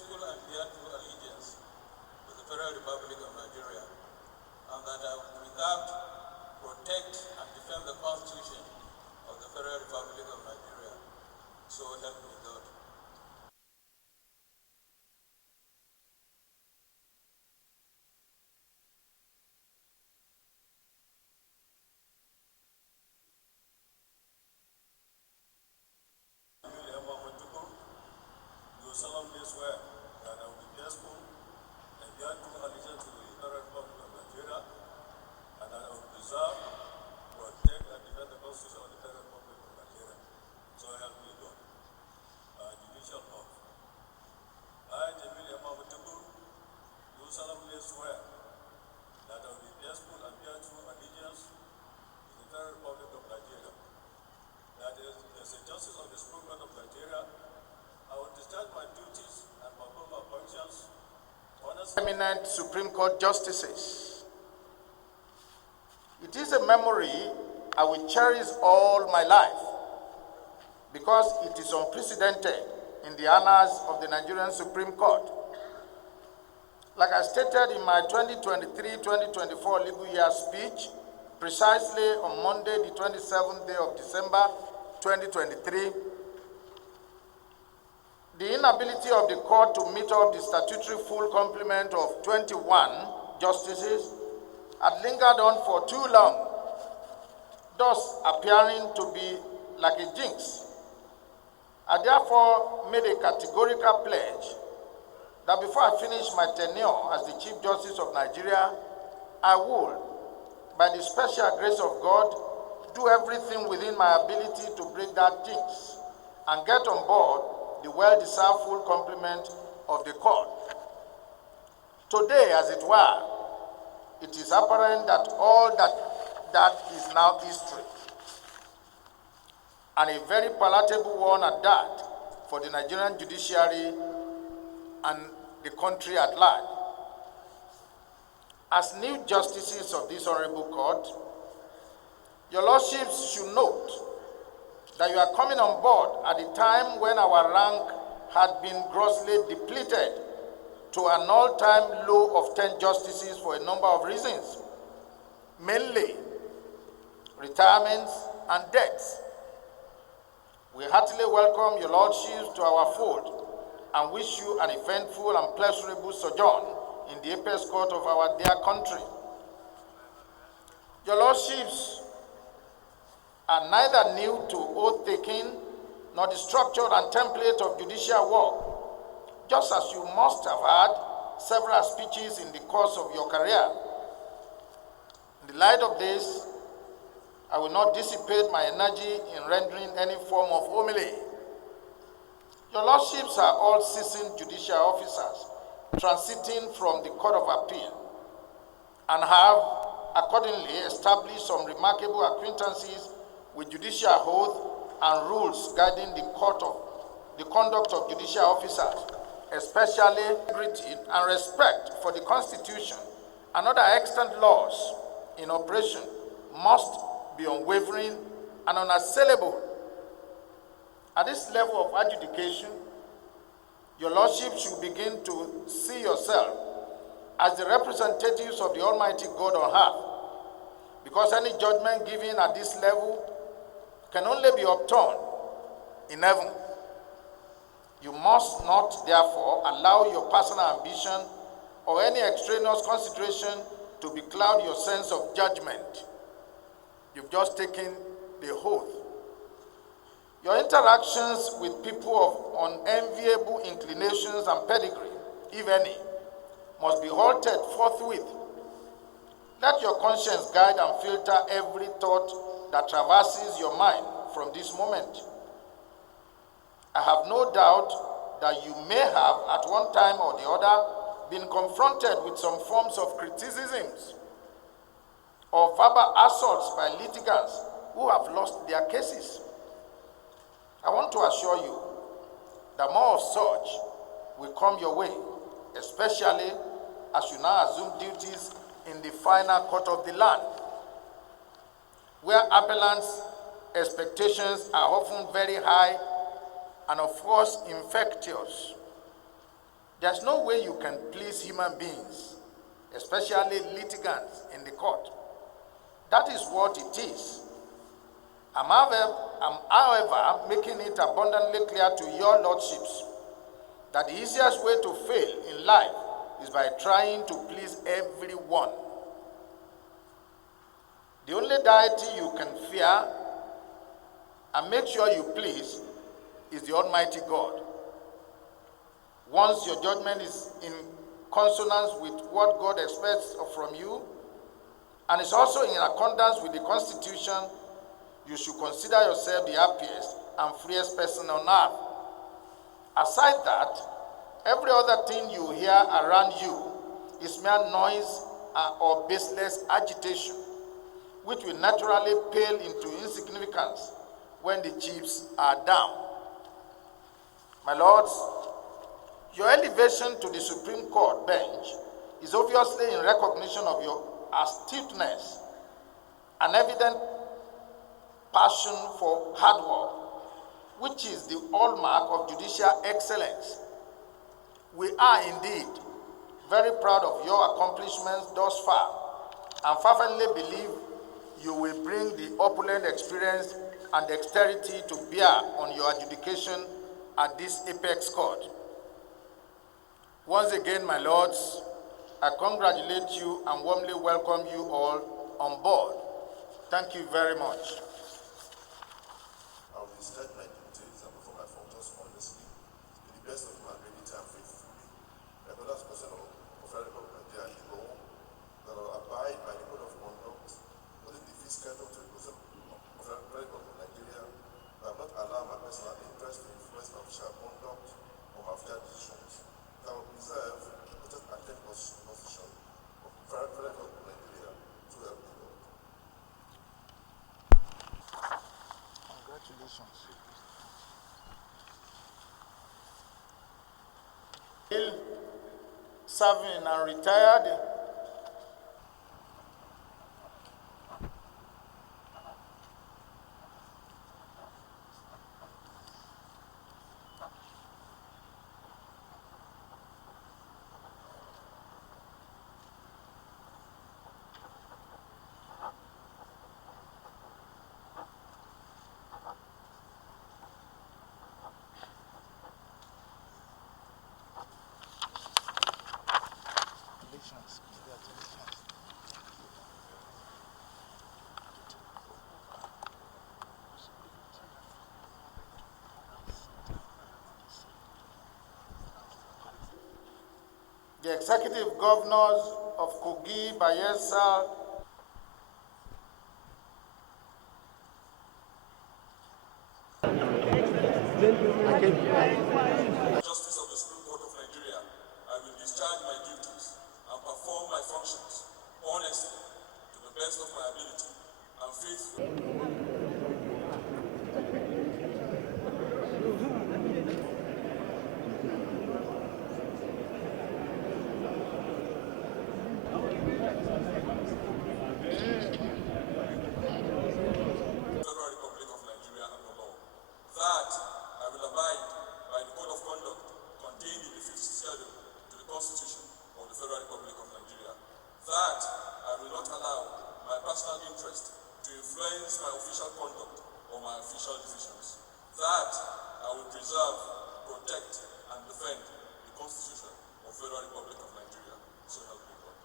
faithful and bear true allegiance to the Federal Republic of Nigeria, and that I will preserve, protect, and defend the Constitution of the Federal Republic of Nigeria. So help me God. Do solemnly swear that I will be faithful and bear true allegiance to the Federal Republic of Nigeria, and that I will preserve, protect, and defend the Constitution of the Federal Republic of Nigeria. So help me God. Judicial oath. I, Jamilu, do solemnly swear that I will be faithful and bear true allegiance to the Federal Republic of Nigeria, that as a justice of the Supreme Court of Nigeria, I will discharge my duties and perform my functions honestly. Eminent Supreme Court justices, it is a memory I will cherish all my life because it is unprecedented in the annals of the Nigerian Supreme Court. Like I stated in my 2023-2024 legal year speech, precisely on Monday, the 27th day of December, 2023, the inability of the court to meet up the statutory full complement of 21 justices had lingered on for too long, thus appearing to be like a jinx. I therefore made a categorical pledge that before I finish my tenure as the Chief Justice of Nigeria, I would, by the special grace of God, do everything within my ability to break that jinx and get on board the well-deserved full complement of the court. Today, as it were, it is apparent that all that is now history, and a very palatable one at that for the Nigerian judiciary and the country at large. As new justices of this honorable court, your lordships should note that you are coming on board at a time when our rank had been grossly depleted to an all-time low of 10 justices for a number of reasons, mainly retirements and deaths. We heartily welcome your lordships to our fold and wish you an eventful and pleasurable sojourn in the apex court of our dear country. Your lordships are neither new to oath-taking nor the structure and template of judicial work, just as you must have had several speeches in the course of your career. In the light of this, I will not dissipate my energy in rendering any form of homily. Your lordships are all seasoned judicial officers transiting from the Court of Appeal and have accordingly established some remarkable acquaintances with judicial oath and rules guiding the conduct of judicial officers, especially integrity and respect for the Constitution and other extant laws in operation must be unwavering and unassailable. At this level of adjudication, your lordship should begin to see yourself as the representatives of the Almighty God on earth, because any judgment given at this level can only be obtained in heaven. You must not, therefore, allow your personal ambition or any extraneous consideration to becloud your sense of judgment. You've just taken the oath. Your interactions with people of unenviable inclinations and pedigree, if any, must be halted forthwith. Let your conscience guide and filter every thought that traverses your mind from this moment. I have no doubt that you may have, at one time or the other, been confronted with some forms of criticisms or verbal assaults by litigants who have lost their cases. I want to assure you that more of such will come your way, especially as you now assume duties in the final court of the land, where appellants' expectations are often very high and of course infectious. There's no way you can please human beings, especially litigants in the court. That is what it is. I'm however making it abundantly clear to your lordships that the easiest way to fail in life is by trying to please everyone. The only deity you can fear and make sure you please is the Almighty God. Once your judgment is in consonance with what God expects from you, and is also in accordance with the Constitution, you should consider yourself the happiest and freest person on earth. Aside that, every other thing you hear around you is mere noise or baseless agitation, which will naturally pale into insignificance when the chips are down. My lords, your elevation to the Supreme Court bench is obviously in recognition of your astuteness and evident passion for hard work, which is the hallmark of judicial excellence. We are indeed very proud of your accomplishments thus far and fervently believe you will bring the opulent experience and dexterity to bear on your adjudication at this apex court. Once again, my lords, I congratulate you and warmly welcome you all on board. Thank you very much. I will discharge my duties and perform my functions honestly, to the best of my ability and faithfully. My brother's person of Federal Republic of Nigeria and the law, that I will abide by the code of conduct, not in the fiscal to the person of Federal Republic of Nigeria, that I will not allow my personal interest to influence my official conduct or my official decisions. That I will preserve, protect, and defend the Constitution of Federal Republic of Nigeria, so help me God. Congratulations. Serving and retired. The executive governors of Kogi, Bayelsa, Justice of the Supreme Court of Nigeria, I will discharge my duties and perform my functions honestly, to the best of my ability, and faithfully. Federal Republic of Nigeria and the law. That I will abide by the code of conduct contained in the 5th schedule to the Constitution of the Federal Republic of Nigeria. That I will not allow my personal interest to influence my official conduct or my official decisions. That I will preserve, protect, and defend the Constitution of the Federal Republic of Nigeria. So help me God.